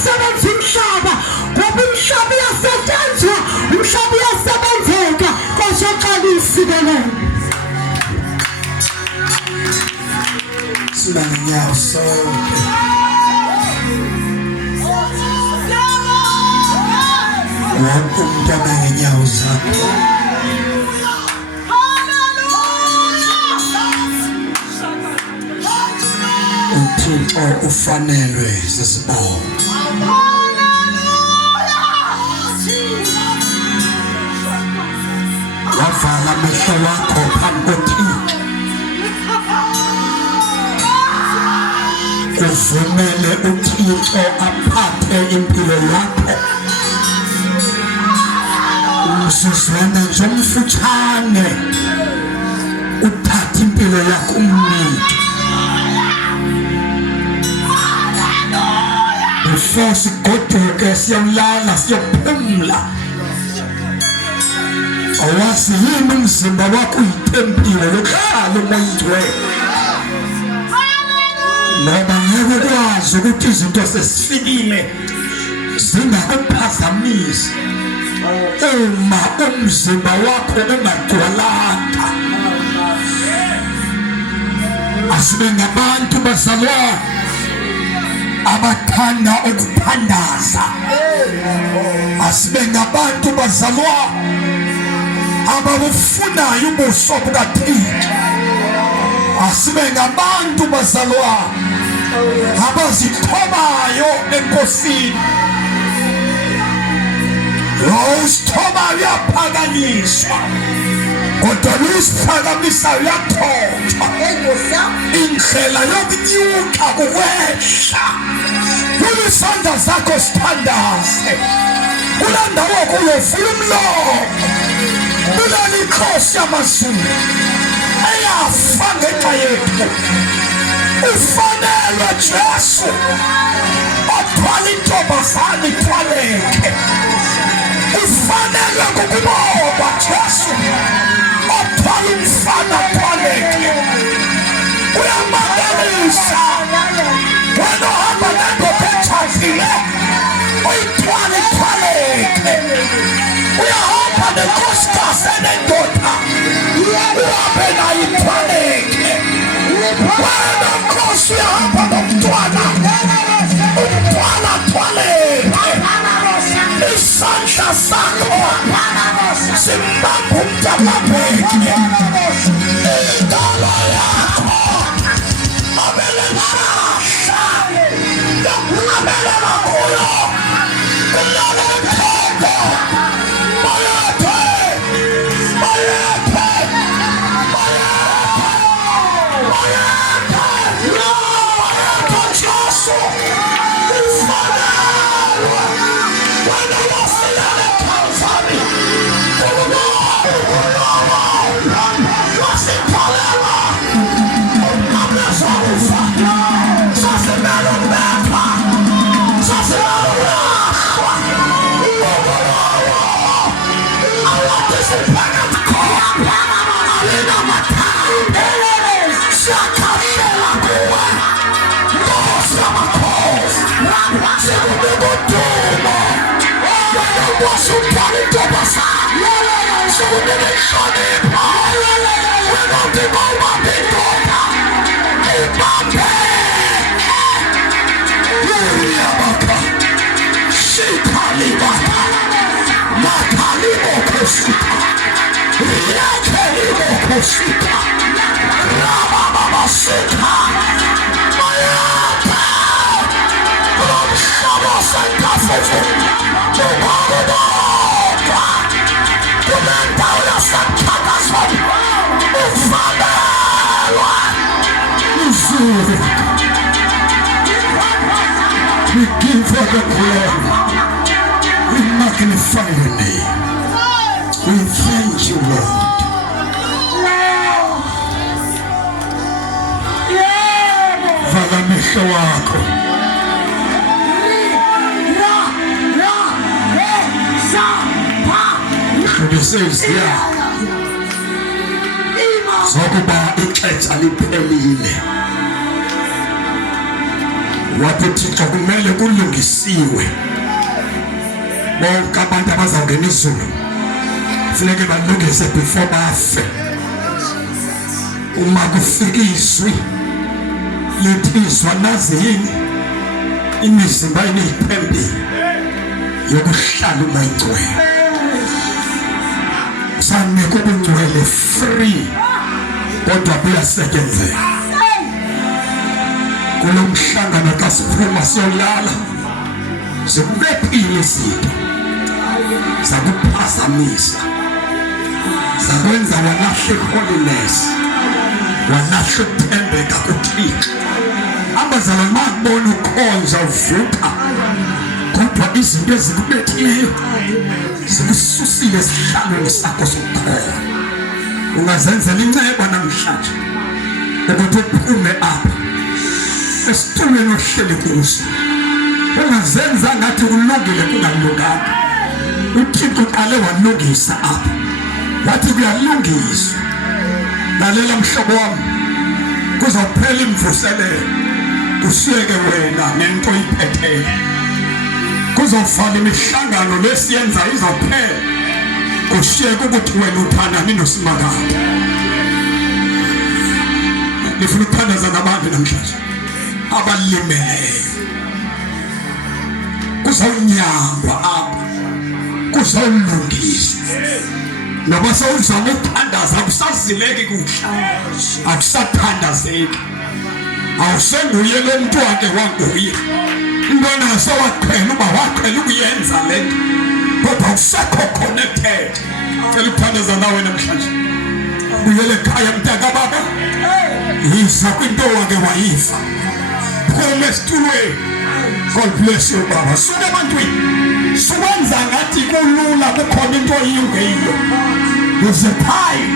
uyasebenza umhlaba ngoba umhlaba uyasetshenzwa umhlaba uyasebenzeka kosoqalisa ibelele sinanyawo sonke wonke umuntu abangenyawo zakhe uThixo ufanelwe sisibongo wavala amehlo wakho phambi koThixo uvumele uThixo aphathe impilo yakho umsuzwana nje omfutshane uthathe impilo yakho umnike before sigoduke siyolala siyophumula awazi yini umzimba wakho uyitempile lokuhlala umoyingcwele ngoba ngeke ukwazi ukuthi izinto sesifikile zingakuphazamisi uma umzimba wakho ungagcwalanga asibe ngabantu bazalwa abathanda ukuphandaza asibe ngabantu bazalwa ababufunayo ubuso bukaThixo asibe ngabantu bazalwa abazithobayo enkosini usithoba uyaphakanyiswa kodwa lusiphakamisa uyathotshwa indlela yokunyuka kukwehla kulisandla zakho sithandaze kula ndawo kuyovula umlomo kulali inkosi yamazulu eyafa ngenxa yethu ufanelwe Jesu othwala intombazane ithwaleke ufanelwe ngokubonga Jesu othwala umfana athwaleke uyamangalisa wena ohamba nendoda echazile uyithwala ithwaleke uyahamba nenkosikazi enendoda uhambe nayo ithwaleke wena nkosi uyahamba nomntwana umntwana athwaleke isandla sakho simbamba umntanabheke indalo yakho abele nhlahla abele kakhulu kulala mthoko bayaphe Jesu we give her the glory. We magnify your name. We thank you, Lord. Vala mehlo wako. Ngibesezia. Zokuba ixesha liphelile. wathi uThixo kumele kulungisiwe bonke abantu abazawungena izulu funeke balungise before bafe. Uma kufika izwi lithi izwa nazi yini imizimba iniyiphembile yokuhlala umayingcwele sanika ubungcwele free kodwa buyasetshenzeka. Kulo mhlangano xa siphuma siyolala zikubephile izinto zakuphazamisa zakwenza walahle holiness walahle ukuthembeka kuThixo. Abazalwane bakubona ukhonza uvuka kodwa izinto ezikubethileyo zikususile esihlalweni sakho sokukhona. Ungazenzela inceba namhlanje ukuthi uphume apha esitulweni ohleli kuso. Ungazenza ngathi kulungile kungalunganga. uThixo uqale walungisa apha wathi kuyalungiswa. Lalela mhlobo wami, kuzophela imvuselelo usiyeke wena nento iphetheyo. Kuzovala imihlangano lesiyenza izophela kushiyeke ukuthi wena uthandani noSimakade. Ngifuna ukuthandaza nabantu namhlanje abalimeleyo. Kuzawunyangwa apha, kuzawulungiswa. Noba sewuzama ukuthandaza akusazileki kuhla, akusathandazeki. Awusenguye lo muntu wake wanguye. Intwana sewaqhela uba waqhela ukuyenza le nto kodwa awusekho connected. Cela ukuthandaza nawe namhlanje. Buyele ekhaya mntaka baba, yiza kwinto wake wayiva. Phuma esitulweni. God bless you baba. Suka ebantwini sukwenza ngathi kulula kukhona into oyingeyiyo. There's a time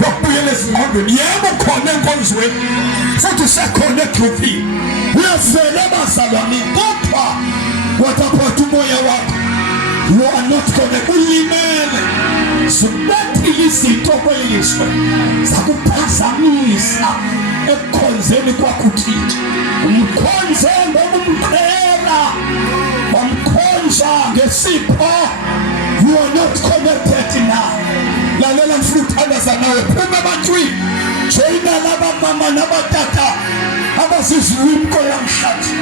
yokubuyela ezingqondweni. Yebo khona enkonzweni futhi usekhona egroupini. Uyavela bazalwane kodwa wathaphatha umoya wakho. You are not going to ulimele. Zibethile izinto kwelizwe zakuphazamisa ekukhonzeni kwakho uThixo. Umkhonze ngokumqhela, wamkhonza ngesipho. You are not connected now. Lalela mfuna ukuthandaza nawe. Phuma ebantwini, joyina laba mama nabatata abazizwimko yamhlanje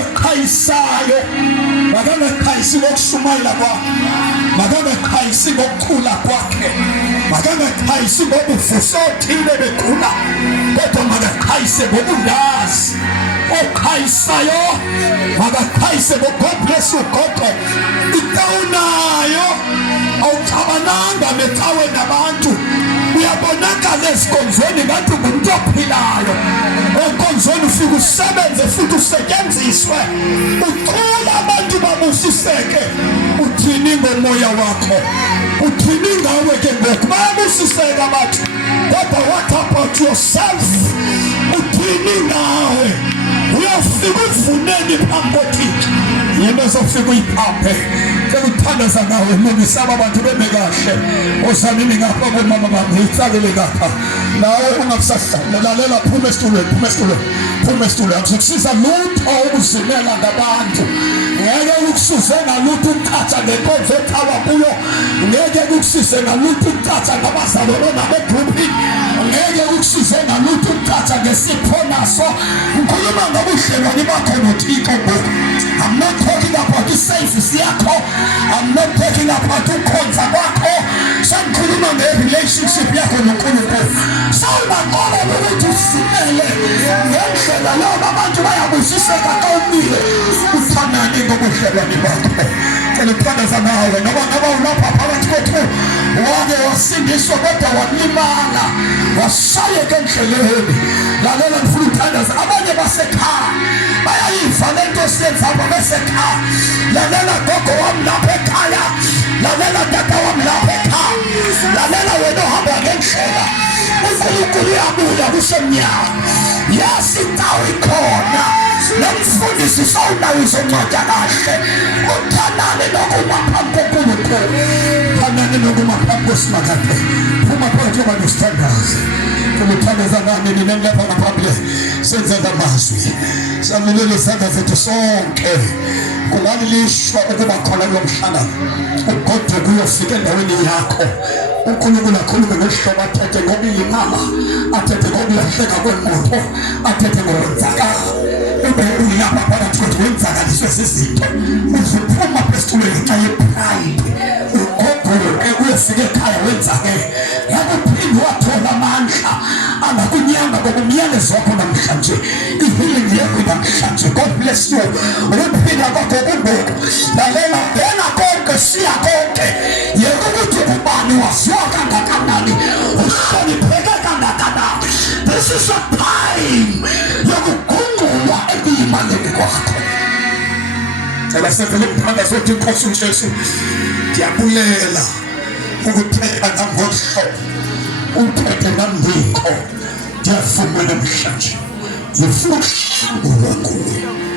okhayisayo. Makangakhayisi ngokushumayela kwakhe, makangakhayisi ngokukhula kwakhe, makangakhayisi ngobuvuso othile begula, kodwa makakhayise ngobundazi. Okhayisayo makakhayise ngo-God bless you gogo. Itawunayo awuxabananga necawe nabantu. Uyabonakala ezikonzweni ngathi ngumuntu ophilayo. Enkonzweni ufika usebenze futhi usetyenziswe. Ucula abantu babusiseke. Uthini ngomoya wakho? Uthini ngawe ke ngoku? Babusiseke abantu. Kodwa what about yourself? Uthini ngawe? Uyafika uvuneni phambi koThixo. Yena uzofika uyiphambe. Ngikuthandaza nawe mungisaba abantu beme kahle. Osanini ngapha bomama bami ngicakele ngapha. Nawe ungakusahlala. Lalela phuma esitulweni, phuma esitulweni. Phuma esitulweni. Akususiza lutho ukuzimela ngabantu. Ngeke ukusuze ngalutho ukuthatha ngenkonzo ethawa kuyo. Ngeke ukusize ngalutho ukuthatha ngabazalwane nabegroupi. Ngeke ukusize ngalutho ukuthatha ngesipho naso. Ngikhuluma ngobudlelwane bakho noThixo ngoku. I'm not talking about the service yakho. I'm not talking about ukhonza kwakho. Sangikhuluma nge-relationship yakho noNkulunkulu. Sawubaqola ukuthi usimele ngendlela labo abantu bayabusiseka xa umile. Uthandani ngobudlelwane bakho. Cela ukuthandaza nawe noma ulapha phakathi kwethu wake wasindiswa kodwa walimala wasayeka endleleni. Lalela ngifuna ukuthandaza abanye basekhaya bayayiva le nto siyenzayo basekhaya. Lalela gogo wami lapha ekhaya, lalela tata wami lapha ekhaya, lalela wena ohamba ngendlela. uNkulunkulu uyabuya kusemnyama. Yasi indawo ikhona nomfundisi sawunayo uzonceda kahle. Uthandane nokungaphambi koNkulunkulu, thandane nokungaphambi koSimakade. Phuma phakathi kwabantu sithandaze. Kulithandaza nami nina lapha ngaphambi senza amazwi samilele isandla zethu sonke kungani lishwa ukuba khona lomhlangano ugodwe kuyofika endaweni yakho uNkulunkulu akhulume ngohlobo athethe ngobuyimama athethe ngobulahleka kwemoto athethe ngokwenzakala ube uyapha phakathi kwethu wenzakaliswe zizinto uzuphuma phesitulweni xa yepride ugodwe uyofika ekhaya wenzake yakuphinde wathola amandla angakunyanga ngokumyalezo wakho namhlanje ihealing yakho namhlanje. God bless you. Uphila kwakho kungoku lalela bena konke siya konke yekukuthi ubani waziwa kangakanani uhlonipheke kangakanani. This is a time yokugungulwa ekuyimaleni kwakho. Abasevele umthandazo othi Nkosi uJesu ndiyabulela ukuthetha nangomhlobo uthethe nambiko ndiyafuna namhlanje ngifuna ukuhlangulwa kuwe.